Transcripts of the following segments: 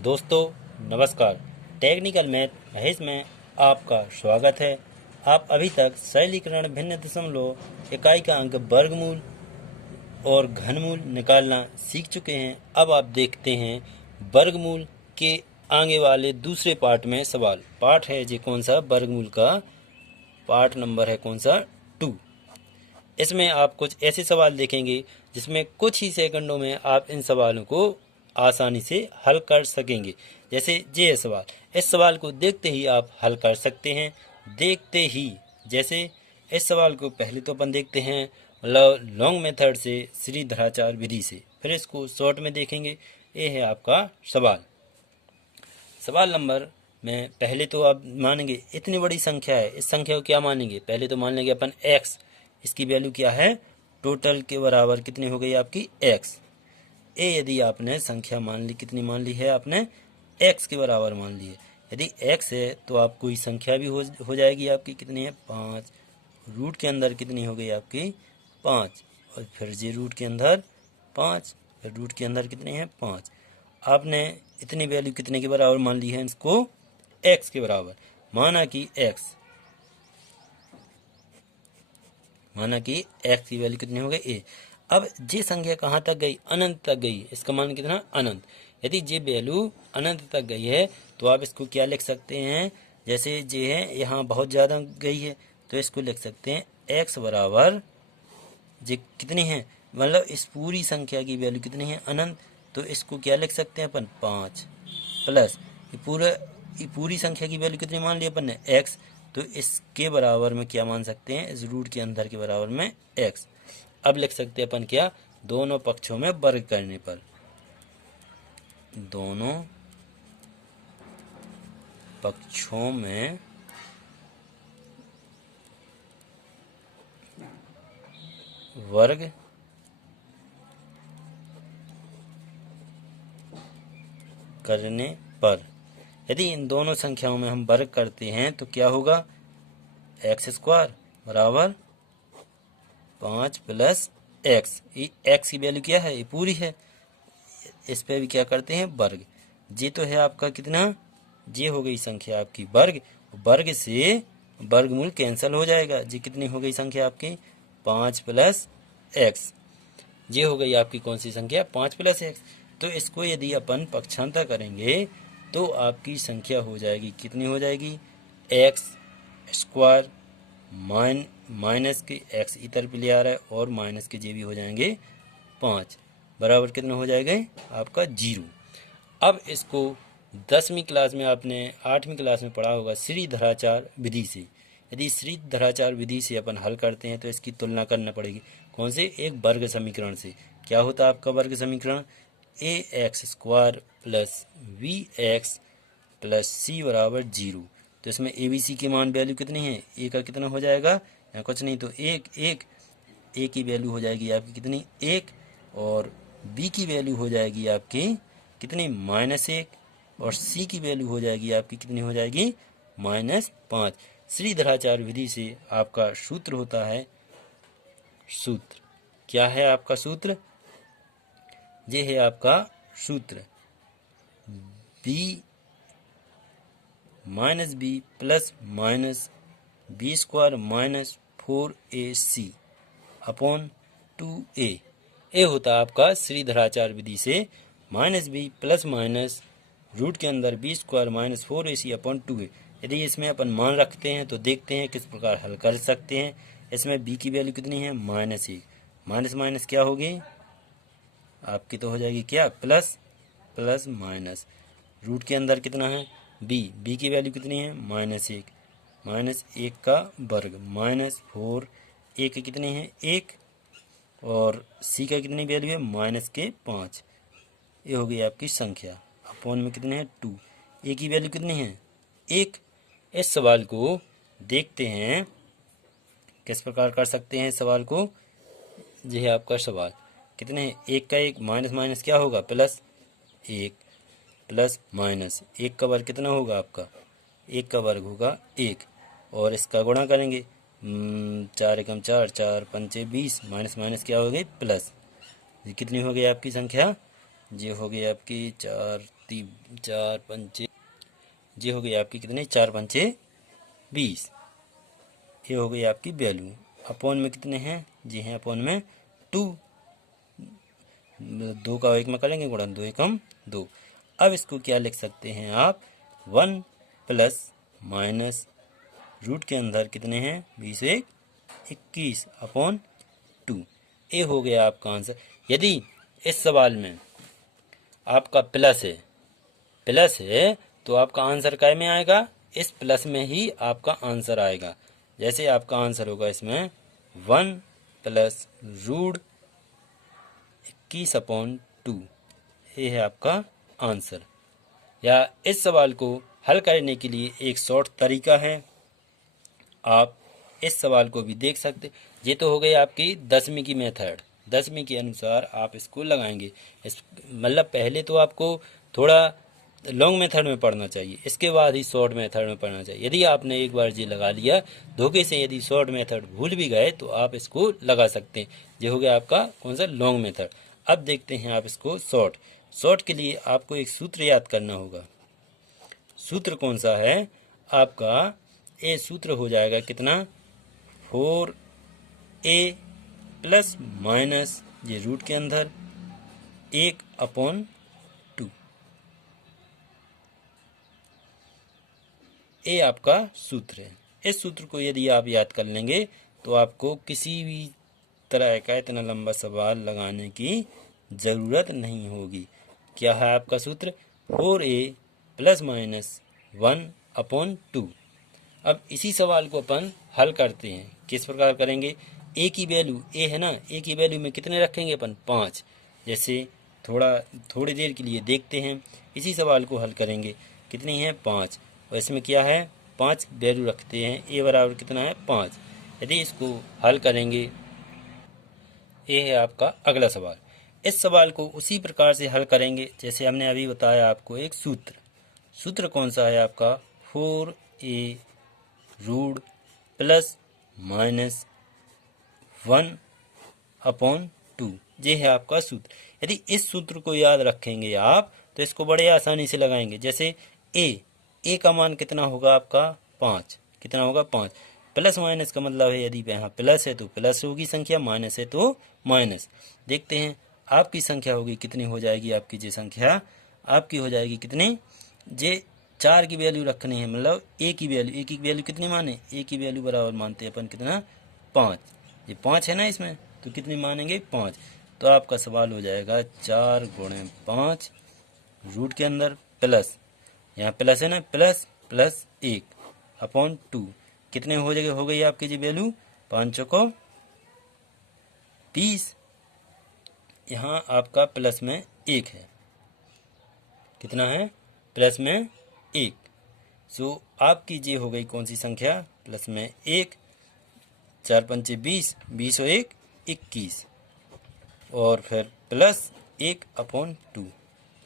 दोस्तों नमस्कार। Technical math Mahesh में आपका स्वागत है। आप अभी तक सरलीकरण भिन्न दशमलव इकाई का अंक वर्गमूल और घनमूल निकालना सीख चुके हैं। अब आप देखते हैं वर्गमूल के आगे वाले दूसरे पार्ट में सवाल। पार्ट है जी कौन सा? वर्गमूल का पार्ट नंबर है कौन सा? 2। इसमें आप कुछ ऐसे सवाल देखेंगे जिसमें कुछ ही सेकंडों में आप इन सवालों को आसानी से हल कर सकेंगे। जैसे ये सवाल, इस सवाल को देखते ही आप हल कर सकते हैं। देखते ही, जैसे इस सवाल को पहले तो अपन देखते हैं मतलब लॉन्ग मेथड से, श्रीधराचार्य विधि से, फिर इसको शॉर्ट में देखेंगे। ये है आपका सवाल। सवाल नंबर में पहले तो आप मानेंगे इतनी बड़ी संख्या है, इस संख्या को क्या मानेंगे? पहले तो मान लेंगे अपन x, इसकी वैल्यू क्या है? टोटल के बराबर कितनी हो गई आपकी? x। ए यदि आपने संख्या मान ली, कितनी मान ली है आपने? x के बराबर मान ली है। यदि x है तो आप कोई संख्या भी हो जाएगी आपकी, कितनी है? 5। रूट के अंदर कितनी हो गई आपकी? 5। और फिर जी रूट के अंदर 5, फिर रूट के अंदर कितनी है? 5। आपने इतनी वैल्यू कितने के बराबर मान ली है? इसको x के बराबर माना कि x की वैल्यू कितनी हो गई? a। अब ये संख्या कहाँ तक गई? अनंत तक गई। इसका मान कितना? अनंत। यदि ये वैल्यू अनंत तक गई है तो आप इसको क्या लिख सकते हैं? जैसे ये है यहाँ बहुत ज़्यादा गई है तो इसको लिख सकते हैं x बराबर ये कितनी है, मतलब इस पूरी संख्या की वैल्यू कितनी है? अनंत। तो इसको क्या लिख सकते हैं अपन? 5 प्लस ये पूरी संख्या की वैल्यू कितनी मान ली अपन ने? x। तो इसके बराबर में क्या मान सकते हैं? इस रूट के अंदर के बराबर में x। अब लिख सकते हैं अपन क्या? दोनों पक्षों में वर्ग करने पर, दोनों पक्षों में वर्ग करने पर, यदि इन दोनों संख्याओं में हम वर्ग करते हैं तो क्या होगा? x² बराबर 5 प्लस x। ये x की वैल्यू क्या है? ये पूरी है। इस पे भी क्या करते हैं? वर्ग। ये तो है आपका कितना? ये हो गई संख्या आपकी वर्ग। वर्ग से वर्गमूल कैंसिल हो जाएगा। ये कितनी हो गई संख्या आपकी? 5 प्लस x। ये हो गई आपकी कौन सी संख्या? 5 प्लस x। तो इसको यदि अपन पक्षांतर करेंगे तो आपकी संख्या हो जाएगी, कितनी हो जाएगी? x² माइनस के x इधर पे ले आ रहा है और माइनस के जे भी हो जाएंगे 5 बराबर कितने हो जाएंगे? आपका 0। अब इसको 10वीं क्लास में आपने 8वीं क्लास में पढ़ा होगा श्रीधराचार्य विधि से। यदि श्रीधराचार्य विधि से अपन हल करते हैं तो इसकी तुलना करना पड़ेगी कौन से? एक वर्ग समीकरण से। क्या होता है आपका वर्ग समीकरण? ax² plus bx plus c बराबर 0। तो इसमें ए बी सी की मान वैल्यू कितनी है? ए का कितना हो जाएगा? या कुछ नहीं तो एक ए की वैल्यू हो जाएगी आपकी कितनी? 1। और बी की वैल्यू हो जाएगी आपकी कितनी? -1। और सी की वैल्यू हो जाएगी आपकी कितनी हो जाएगी? -5। श्रीधराचार्य विधि से आपका सूत्र होता है, सूत्र क्या है आपका सूत्र? ये है आपका सूत्र b minus b plus minus b² minus 4ac upon 2a। ये होता है आपका श्रीधराचार्य विधि से -b प्लस माइनस रूट के अंदर b² minus 4ac upon 2a। यदि इसमें अपन मान रखते हैं तो देखते हैं किस प्रकार हल कर सकते हैं। इसमें b की वैल्यू कितनी है? -1। माइनस माइनस क्या होगी आपकी? तो हो जाएगी क्या? Plus plus minus. रूट के अंदर कितना है? b की वैल्यू कितनी है? -1। -1 का वर्ग माइनस 4 a की कितनी है? 1। और c का कितनी वैल्यू है? -5। ये हो गई आपकी संख्या। अपॉन में कितने हैं? 2। a की वैल्यू कितनी है? 1। इस सवाल को देखते हैं किस प्रकार कर सकते हैं इस सवाल को। यह है आपका सवाल। कितने हैं? 1 का 1 माइनस माइनस क्या होगा? प्लस 1 प्लस माइनस 1 का वर्ग कितना होगा आपका? 1 का वर्ग होगा 1। और इसका गुणा करेंगे 4 एकम 4, 4 पंचे 20, माइनस माइनस क्या हो गई? प्लस। ये कितनी हो गई आपकी संख्या? ये हो गई आपकी चार पंचे, ये हो गई आपकी कितने 4×5 = 20। ये हो गई आपकी वैल्यू। अपॉन में कितने हैं, जी हैं अपॉन में 2। 2 का 1 में करेंगे गुणा, 2 एकम 2। अब इसको क्या लिख सकते हैं आप, 1 प्लस माइनस रूट के अंदर कितने हैं 20 1 21 अपॉन 2। ये हो गया आपका आंसर। यदि इस सवाल में आपका प्लस है तो आपका आंसर काय में आएगा, इस प्लस में ही आपका आंसर आएगा। जैसे आपका आंसर होगा इसमें 1 प्लस रूट 21 अपॉन 2। ये है आपका आंसर। या इस सवाल को हल करने के लिए एक शॉर्ट तरीका है, आप इस सवाल को भी देख सकते। ये तो हो गई आपकी 10वीं की मेथड, 10वीं के अनुसार आप इसको लगाएंगे। इस मतलब पहले तो आपको थोड़ा लॉन्ग मेथड में पढ़ना चाहिए, इसके बाद ही शॉर्ट मेथड में पढ़ना चाहिए। यदि आपने एक बार ये लगा लिया धोखे से, यदि शॉर्ट मेथड भूल भी गए तो आप इसको लगा सकते हैं। ये हो गया आपका कौन सा, लॉन्ग मेथड। अब देखते हैं आप इसको शॉर्ट के लिए आपको एक सूत्र याद करना होगा। सूत्र कौन सा है आपका, ये सूत्र हो जाएगा कितना, 4a प्लस माइनस ये रूट के अंदर 1/2। ये आपका सूत्र है। इस सूत्र को यदि आप याद कर लेंगे तो आपको किसी भी तरह का इतना लंबा सवाल लगाने की ज़रूरत नहीं होगी। क्या है आपका सूत्र, 4a प्लस माइनस 1/2। अब इसी सवाल को अपन हल करते हैं। किस प्रकार करेंगे, a की वैल्यू a है ना, a की वैल्यू में कितने रखेंगे अपन 5। जैसे थोड़ी देर के लिए देखते हैं, इसी सवाल को हल करेंगे। कितनी है 5, और इसमें क्या है 5 वैल्यू रखते हैं, a बराबर कितना है 5। यदि इसको हल करेंगे, ये है आपका अगला सवाल। इस सवाल को उसी प्रकार से हल करेंगे जैसे हमने अभी बताया आपको एक सूत्र कौन सा है आपका, 4a रूट प्लस माइनस 1/2। ये है आपका सूत्र। यदि इस सूत्र को याद रखेंगे आप तो इसको बड़े आसानी से लगाएंगे। जैसे a का मान कितना होगा आपका 5, कितना होगा 5। प्लस माइनस का मतलब है यदि यहाँ प्लस है तो प्लस होगी संख्या, माइनस है तो माइनस। देखते हैं आपकी संख्या होगी कितनी हो जाएगी, आपकी जो संख्या आपकी हो जाएगी कितनी, जे 4 की वैल्यू रखनी है, मतलब a की वैल्यू कितनी माने, a की वैल्यू बराबर मानते हैं अपन कितना 5। ये 5 है ना इसमें, तो कितनी मानेंगे 5। तो आपका सवाल हो जाएगा 4 × 5 रूट के अंदर प्लस, यहाँ प्लस है ना, प्लस 1/2। कितने हो गई आपकी जी वैल्यू, 5 चौको 20। यहाँ आपका प्लस में 1 है, कितना है प्लस में 1। सो आपकी ये हो गई कौन सी संख्या, प्लस में 1। 4×5 = 20, 20 और 1 21, और फिर प्लस 1/2।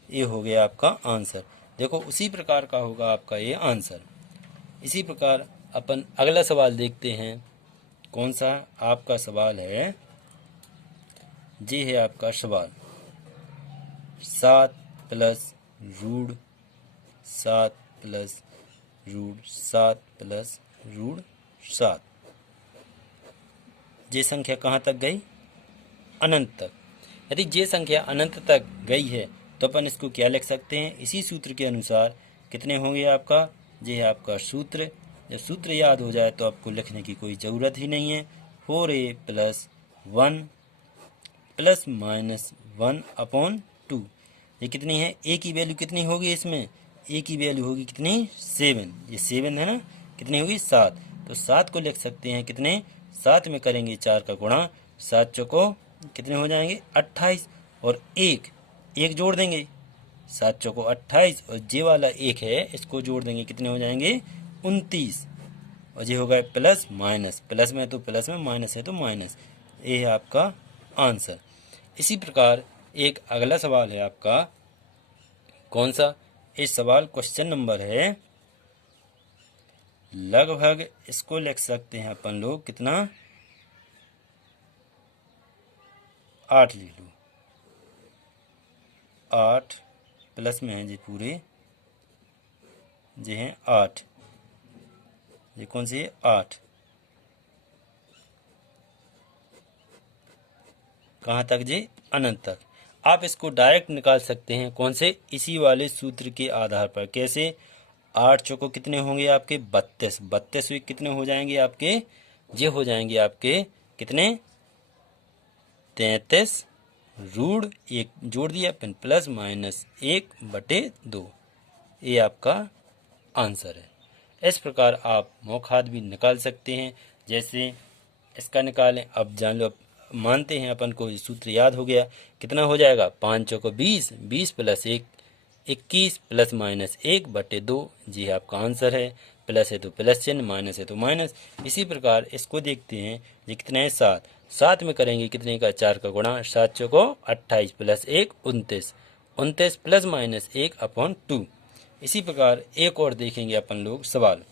ये हो गया आपका आंसर। देखो उसी प्रकार का होगा आपका ये आंसर। इसी प्रकार अपन अगला सवाल देखते हैं। कौन सा आपका सवाल है, ये है आपका सवाल 7 plus root 7 plus root 7 plus root 7। ये संख्या कहाँ तक गई, अनंत तक। यदि ये संख्या अनंत तक गई है तो अपन इसको क्या लिख सकते हैं, इसी सूत्र के अनुसार कितने होंगे आपका, ये है आपका सूत्र। जब सूत्र याद हो जाए तो आपको लिखने की कोई ज़रूरत ही नहीं है। 4a plus 1 plus minus 1/2। ये कितनी है, a की वैल्यू कितनी होगी इसमें, a की वैल्यू होगी कितनी 7। ये 7 है ना, कितनी होगी 7। तो 7 को लिख सकते हैं कितने, 7 में करेंगे 4 का गुणा, 7 चौको कितने हो जाएंगे 28, और एक जोड़ देंगे, 7 चौको 28, और जे वाला 1 है इसको जोड़ देंगे, कितने हो जाएंगे 29। और ये होगा प्लस माइनस, प्लस में तो प्लस में, माइनस है तो माइनस। ये है आपका आंसर। इसी प्रकार एक अगला सवाल है आपका, कौन सा, इस सवाल क्वेश्चन नंबर है लगभग, इसको लिख सकते हैं अपन लोग कितना 8 ले लो, 8 प्लस में हैं जी पूरे, जी हैं 8, ये कौन सी है 8, कहाँ तक जी अनंत तक। आप इसको डायरेक्ट निकाल सकते हैं कौन से, इसी वाले सूत्र के आधार पर। कैसे, 8 चौको कितने होंगे आपके 32, 32 हुई कितने हो जाएंगे आपके, ये हो जाएंगे आपके कितने 33 रूट 1 जोड़ दिया फिर प्लस माइनस 1/2, ये आपका आंसर है। इस प्रकार आप मौखाद भी निकाल सकते हैं। जैसे इसका निकालें, अब जान लो, मानते हैं अपन को ये सूत्र याद हो गया, कितना हो जाएगा 5 चौको 20, 20 प्लस 1 21 प्लस माइनस 1/2, जी आपका आंसर है। प्लस है तो प्लस चिन्ह, माइनस है तो माइनस। इसी प्रकार इसको देखते हैं, ये कितना है 7, 7 में करेंगे कितने का 4 का गुणा, 7 चौको 28 प्लस 1 29, 29 प्लस माइनस 1/2। इसी प्रकार एक और देखेंगे अपन लोग सवाल,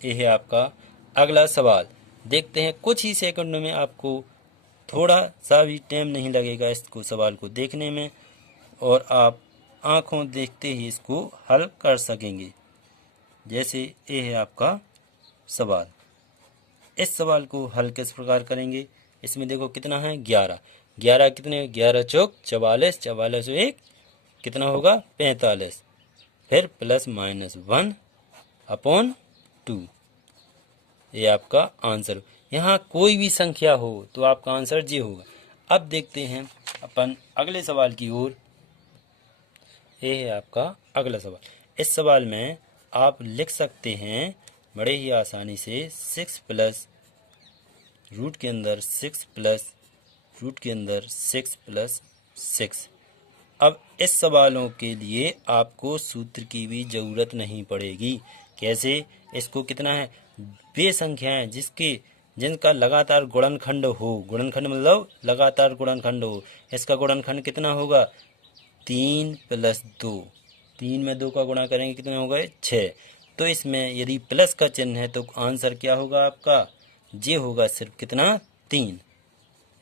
ये है आपका अगला सवाल। देखते हैं, कुछ ही सेकंडों में, आपको थोड़ा सा भी टाइम नहीं लगेगा इसको सवाल को देखने में, और आप आँखों देखते ही इसको हल कर सकेंगे। जैसे ये है आपका सवाल, इस सवाल को हल किस प्रकार करेंगे, इसमें देखो कितना है 11, 11 कितने 11 चौक 44, 44 1 कितना होगा 45, फिर प्लस माइनस 1/2, ये आपका आंसर। यहाँ कोई भी संख्या हो तो आपका आंसर जी होगा। अब देखते हैं अपन अगले सवाल की ओर। ये है आपका अगला सवाल। इस सवाल में आप लिख सकते हैं बड़े ही आसानी से 6 प्लस रूट के अंदर 6 प्लस रूट के अंदर 6 प्लस 6। अब इस सवालों के लिए आपको सूत्र की भी ज़रूरत नहीं पड़ेगी। कैसे, इसको कितना है, वे संख्याएं जिनका लगातार गुणनखंड हो, गुणनखंड मतलब लगातार गुणनखंड हो, इसका गुणनखंड कितना होगा 3 प्लस 2, 3 में 2 का गुणा करेंगे कितने हो गए 6। तो इसमें यदि प्लस का चिन्ह है तो आंसर क्या होगा आपका, जे होगा सिर्फ कितना 3,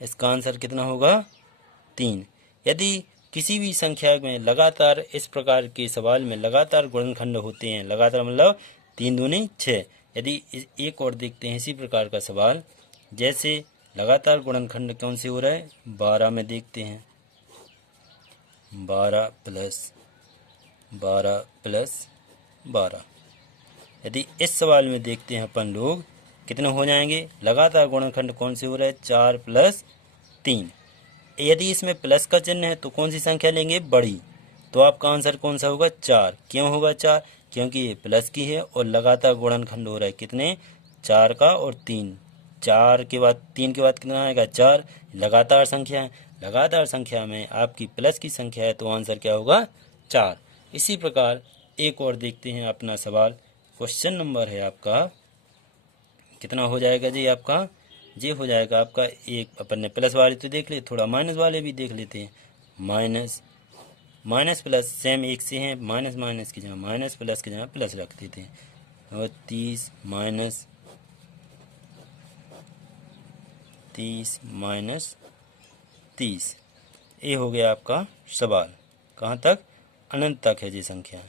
इसका आंसर कितना होगा 3। यदि किसी भी संख्या में लगातार इस प्रकार के सवाल में लगातार गुणनखंड होते हैं, लगातार मतलब 3 दूनी 6। यदि एक और देखते हैं इसी प्रकार का सवाल, जैसे लगातार गुणनखंड कौन से हो रहा है 12 में देखते हैं, 12 प्लस 12। यदि इस सवाल में देखते हैं अपन लोग कितने हो जाएंगे, लगातार गुणनखंड कौन से हो रहा है 4 प्लस 3। यदि इसमें प्लस का चिन्ह है तो कौन सी संख्या लेंगे बड़ी, तो आपका आंसर कौन सा होगा 4। क्यों होगा 4, क्योंकि ये प्लस की है और लगातार गुणनखंड हो रहा है कितने 4 का और 3, 4 के बाद 3 के बाद कितना आएगा 4, लगातार संख्या है। लगातार संख्या में आपकी प्लस की संख्या है तो आंसर क्या होगा 4। इसी प्रकार एक और देखते हैं अपना सवाल। क्वेश्चन नंबर है आपका कितना हो जाएगा जी, आपका ये हो जाएगा आपका एक, अपन ने प्लस वाले तो देख लिए, थोड़ा माइनस वाले भी देख लेते हैं। माइनस प्लस सेम एक से हैं, माइनस माइनस की जगह माइनस, प्लस की जगह प्लस रख देते हैं। और 30 माइनस 30, ये हो गया आपका सवाल। कहाँ तक, अनंत तक है जी संख्या।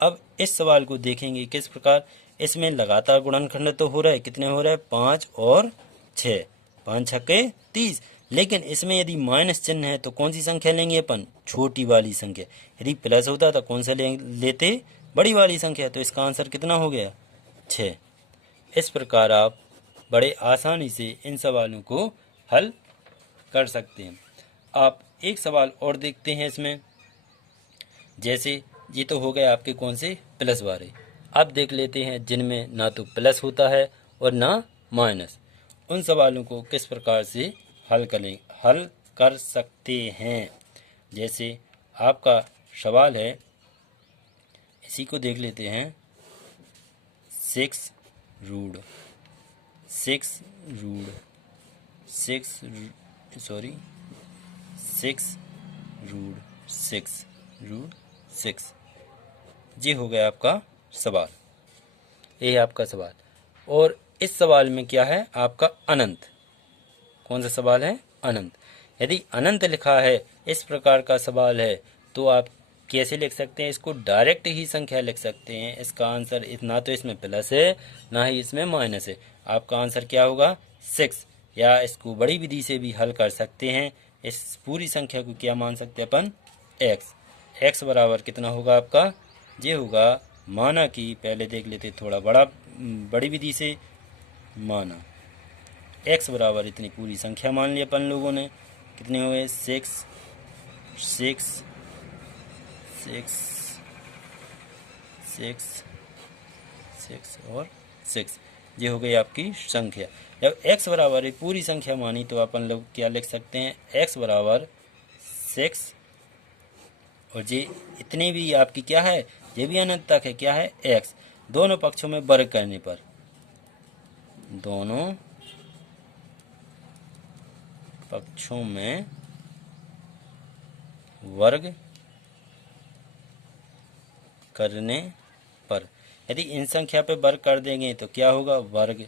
अब इस सवाल को देखेंगे किस प्रकार। इसमें लगातार गुणनखंड तो हो रहा है, कितने हो रहा है 5 और 6, 5 छक्के 30। लेकिन इसमें यदि माइनस चिन्ह है तो कौन सी संख्या लेंगे अपन, छोटी वाली संख्या। यदि प्लस होता तो कौन सा लेते, बड़ी वाली संख्या। तो इसका आंसर कितना हो गया 6। इस प्रकार आप बड़े आसानी से इन सवालों को हल कर सकते हैं। आप एक सवाल और देखते हैं इसमें, जैसे ये तो हो गए आपके कौन से प्लस वाले। अब देख लेते हैं जिनमें ना तो प्लस होता है और ना माइनस। उन सवालों को किस प्रकार से हल कर सकते हैं। जैसे आपका सवाल है, इसी को देख लेते हैं, 6 रूट 6 ये हो गया आपका सवाल। ये है आपका सवाल। और इस सवाल में क्या है आपका अनंत। कौन सा सवाल है, अनंत। यदि अनंत लिखा है इस प्रकार का सवाल है तो आप कैसे लिख सकते हैं, इसको डायरेक्ट ही संख्या लिख सकते हैं। इसका आंसर ना तो इसमें प्लस है ना ही इसमें माइनस है, आपका आंसर क्या होगा 6। या इसको बड़ी विधि से भी हल कर सकते हैं, इस पूरी संख्या को क्या मान सकते हैं अपन, x बराबर कितना होगा आपका, ये होगा, माना कि पहले देख लेते थोड़ा बड़ी विधि से, माना x बराबर इतनी पूरी संख्या मान ली अपन लोगों ने, कितने हुए 6 और 6, ये हो गई आपकी संख्या। जब x बराबर पूरी संख्या मानी तो अपन लोग क्या लिख सकते हैं, x बराबर 6 और ये इतनी भी आपकी क्या है, ये भी अनंत तक है, क्या है x, दोनों पक्षों में वर्ग करने पर, दोनों पक्षों में वर्ग करने पर, यदि इन संख्या पे वर्ग कर देंगे तो क्या होगा वर्ग,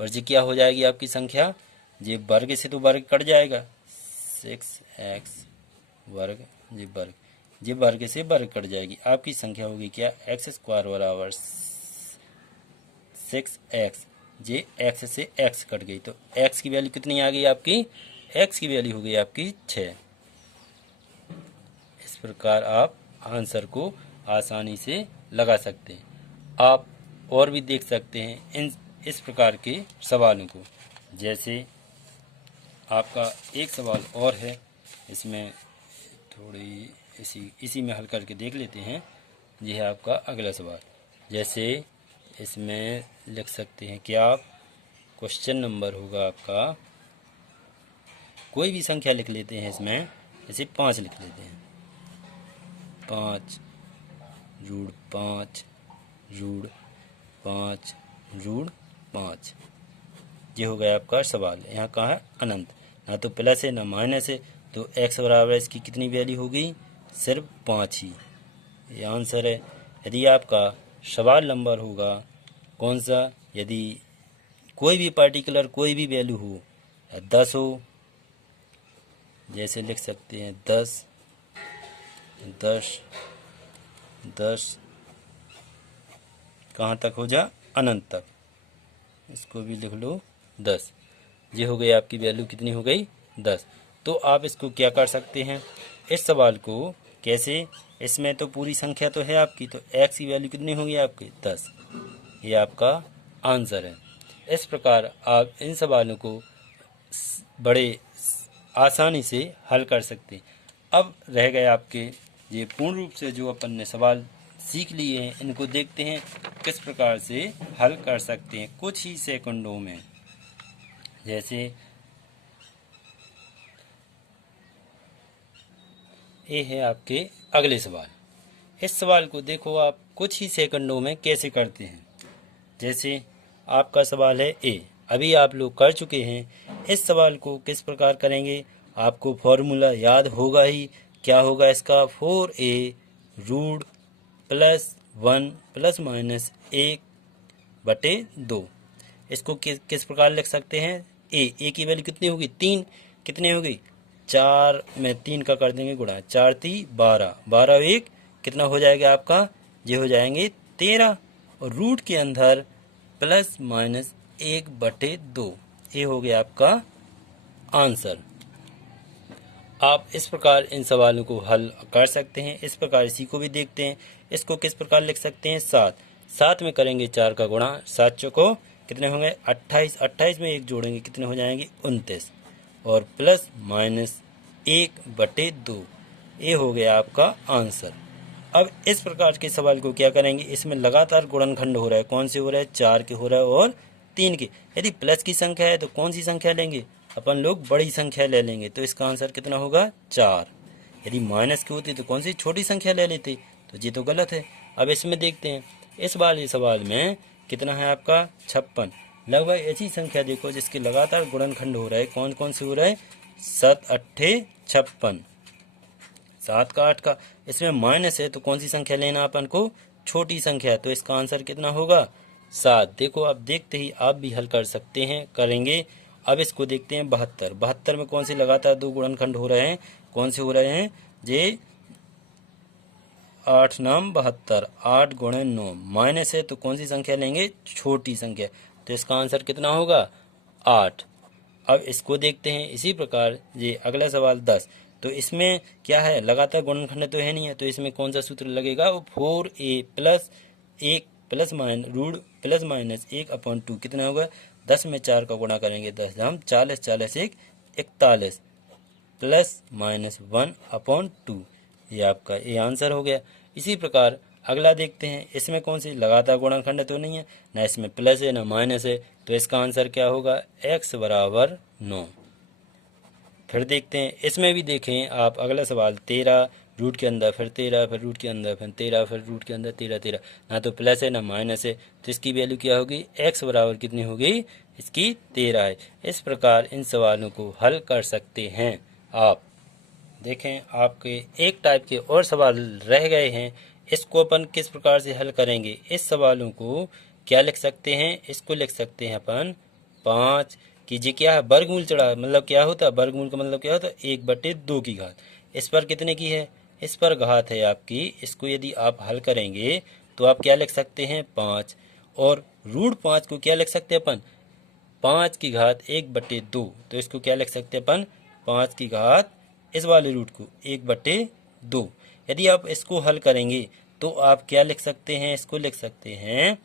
और जी क्या हो जाएगी आपकी संख्या, ये वर्ग से तो वर्ग कट जाएगा, 6x वर्ग, ये वर्ग से वर्ग कट जाएगी, आपकी संख्या होगी क्या, x² बराबर 6x, ये x से x कट गई तो x की वैल्यू कितनी आ गई आपकी, x की वैल्यू हो गई आपकी 6। इस प्रकार आप आंसर को आसानी से लगा सकते हैं। आप और भी देख सकते हैं इस प्रकार के सवालों को, जैसे आपका एक सवाल और है, इसमें थोड़ी इसी में हल करके देख लेते हैं। यह है आपका अगला सवाल, जैसे इसमें लिख सकते हैं कि आप क्वेश्चन नंबर होगा आपका, कोई भी संख्या लिख लेते हैं इसमें, जैसे 5 लिख लेते हैं, 5 √5 √5 ये हो गया आपका सवाल। यहाँ कहाँ है अनंत, ना तो प्लस है ना माइनस है, तो x बराबर इसकी कितनी वैल्यू होगी, सिर्फ 5 ही, ये आंसर है। यदि आपका सवाल नंबर होगा कौन सा, यदि कोई भी पर्टिकुलर कोई भी वैल्यू हो, 10 हो, जैसे लिख सकते हैं 10 कहाँ तक हो जा, अनंत तक, इसको भी लिख लो 10, ये हो गई आपकी वैल्यू कितनी हो गई 10। तो आप इसको क्या कर सकते हैं, इस सवाल को कैसे, इसमें तो पूरी संख्या तो है आपकी, तो x की वैल्यू कितनी होगी आपकी 10, ये आपका आंसर है। इस प्रकार आप इन सवालों को बड़े आसानी से हल कर सकते हैं। अब रह गए आपके ये पूर्ण रूप से जो अपन ने सवाल सीख लिए हैं, इनको देखते हैं किस प्रकार से हल कर सकते हैं कुछ ही सेकंडों में। जैसे ये है आपके अगले सवाल, इस सवाल को देखो आप कुछ ही सेकंडों में कैसे करते हैं। जैसे आपका सवाल है ए, अभी आप लोग कर चुके हैं। इस सवाल को किस प्रकार करेंगे, आपको फॉर्मूला याद होगा ही, क्या होगा इसका, 4a √+1 ±1/2। इसको किस प्रकार लिख सकते हैं, ए की वैल्यू कितनी होगी 3, कितनी होगी 4 में 3 का कर देंगे गुणा, 4 3 12, 12 1 कितना हो जाएगा आपका, ये हो जाएंगे 13, और रूट के अंदर ±1/2, ये हो गया आपका आंसर। आप इस प्रकार इन सवालों को हल कर सकते हैं। इस प्रकार इसी को भी देखते हैं, इसको किस प्रकार लिख सकते हैं, 7 में करेंगे 4 का गुणा, 7 चौको कितने होंगे 28, 28 में 1 जोड़ेंगे कितने हो जाएंगे 29, और +(-1/2), ये हो गया आपका आंसर। अब इस प्रकार के सवाल को क्या करेंगे, इसमें लगातार गुणनखंड हो रहा है, कौन से हो रहा है 4 के हो रहा है और 3 के। यदि प्लस की संख्या है तो कौन सी संख्या लेंगे, अपन लोग बड़ी संख्या ले लेंगे, तो इसका आंसर कितना होगा 4। यदि माइनस की होती तो कौन सी छोटी संख्या ले लेते, तो ये तो गलत है। अब इसमें देखते हैं, इस वाले सवाल में कितना है आपका 56। लगभग ऐसी संख्या देखो जिसके लगातार गुणनखंड हो रहा है, कौन कौन से हो रहा है, 7 8 56, 7 का 8 का। इसमें माइनस है तो कौन सी संख्या लेना अपन को, छोटी संख्या, तो इसका आंसर कितना होगा 7। देखो आप देखते ही आप भी हल कर सकते हैं, करेंगे। अब इसको देखते हैं 72 में कौन से लगातार 2 गुणनखंड हो रहे हैं, कौन से हो रहे हैं जे 8 नाम 72, 8 गुणे 9 माइनस है तो कौन सी संख्या लेंगे, छोटी संख्या, तो इसका आंसर कितना होगा 8। अब इसको देखते हैं इसी प्रकार ये अगला सवाल 10, तो इसमें क्या है, लगातार गुणनखंड तो है नहीं है, तो इसमें कौन सा सूत्र लगेगा, वो 4a प्लस 1 प्लस माइनस 1/2 कितना होगा, 10 में 4 का गुणा करेंगे 10 हम 40, 40 1 41 प्लस माइनस 1/2, ये आपका ये आंसर हो गया। इसी प्रकार अगला देखते हैं, इसमें कौन सी लगातार गुणनखंड तो नहीं है, ना इसमें प्लस है ना माइनस है, तो इसका आंसर क्या होगा, x बराबर 9। फिर देखते हैं इसमें भी देखें आप अगला सवाल 13 रूट के अंदर फिर 13 फिर रूट के अंदर फिर 13 फिर रूट के अंदर 13 13, ना तो प्लस है ना माइनस है, तो इसकी वैल्यू क्या होगी, x बराबर कितनी होगी, इसकी 13 है। इस प्रकार इन सवालों को हल कर सकते हैं आप। देखें आपके एक टाइप के और सवाल रह गए हैं, इसको अपन किस प्रकार से हल करेंगे, इस सवालों को क्या लिख सकते हैं, इसको लिख सकते हैं अपन 5 कि जी क्या है, वर्गमूल चढ़ा, मतलब क्या होता है, वर्गमूल का मतलब क्या होता है, 1/2 की घात, इस पर कितने की है, इस पर घात है आपकी, इसको यदि आप हल करेंगे तो आप क्या लिख सकते हैं 5, और √5 को क्या लिख सकते हैं अपन, 5 की घात 1/2, तो इसको क्या लिख सकते हैं अपन 5 की घात इस वाले रूट को 1/2। यदि आप इसको हल करेंगे तो आप क्या लिख सकते हैं, इसको लिख सकते हैं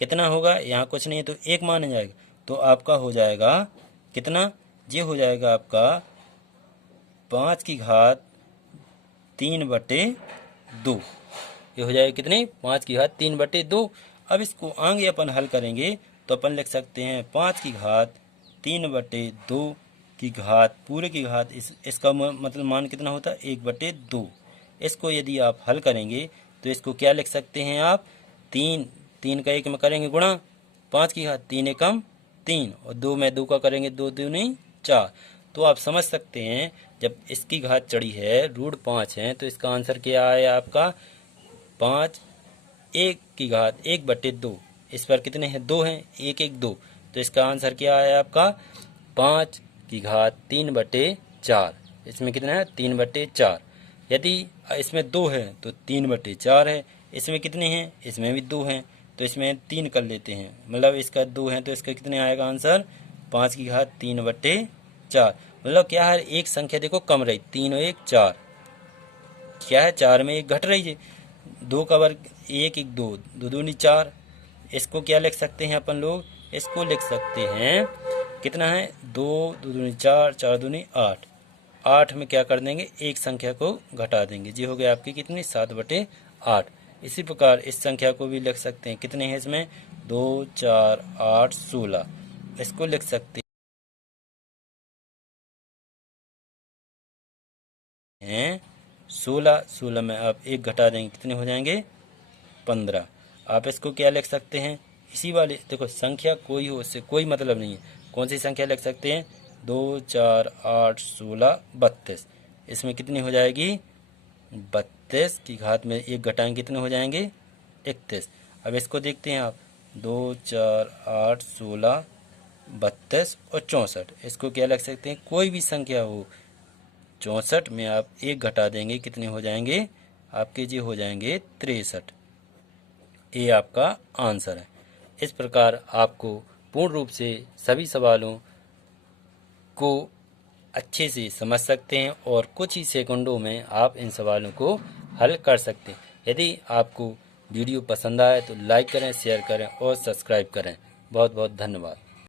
कितना होगा, यहाँ कुछ नहीं है तो 1 माना जाएगा, तो आपका हो जाएगा कितना, ये हो जाएगा आपका 5 की घात 3/2, ये हो जाएगा कितने, 5 की घात 3/2। अब इसको आगे अपन हल करेंगे तो अपन लिख सकते हैं 5 की घात 3/2 की घात पूरे की घात, इसका मतलब मान कितना होता है 1/2। इसको यदि आप हल करेंगे तो इसको क्या लिख सकते हैं आप, 3 का 1 में करेंगे गुणा, 5 की घात 3 एकम 3 और 2 में 2 का करेंगे 2 दूनी 4, तो आप समझ सकते हैं जब इसकी घात चढ़ी है √5 है तो इसका आंसर क्या है आपका 5, 1 की घात 1/2, इस पर कितने हैं 2 हैं, 1 1 2, तो इसका आंसर क्या है आपका 5 की घात 3/4, इसमें कितना है 3/4। यदि इसमें 2 है तो 3/4 है, इसमें कितने हैं, इसमें भी 2 हैं, तो इसमें 3 कर लेते हैं, मतलब इसका 2 है तो इसका कितने आएगा आंसर 5 की घात 3/4, मतलब क्या है एक संख्या देखो कम रही, 3 और 1 4, क्या है 4 में 1 घट रही है, 2 का वर्ग 1 1 2 2 दूनी 4, इसको क्या लिख सकते हैं अपन लोग, इसको लिख सकते हैं कितना है 2 2 दूनी 4 4 दूनी 8, 8 में क्या कर देंगे एक संख्या को घटा देंगे, जी हो गया आपकी कितनी 7/8। इसी प्रकार इस संख्या को भी लिख सकते हैं, कितने हैं इसमें 2 4 8 16, इसको लिख सकते हैं 16, 16 में आप 1 घटा देंगे कितने हो जाएंगे 15। आप इसको क्या लिख सकते हैं, इसी वाले देखो संख्या कोई हो उससे कोई मतलब नहीं है, कौन सी संख्या लिख सकते हैं 2 4 8 16 32, इसमें कितनी हो जाएगी 32 की घात में 1 घटाएंगे कितने हो जाएंगे 31। अब इसको देखते हैं आप 2 4 8 16 32 और 64, इसको क्या लिख सकते हैं कोई भी संख्या हो 64 में आप 1 घटा देंगे कितने हो जाएंगे आपके, जी हो जाएंगे 63, ये आपका आंसर है। इस प्रकार आपको पूर्ण रूप से सभी सवालों को अच्छे से समझ सकते हैं और कुछ ही सेकंडों में आप इन सवालों को हल कर सकते हैं। यदि आपको वीडियो पसंद आए तो लाइक करें, शेयर करें और सब्सक्राइब करें। बहुत बहुत धन्यवाद।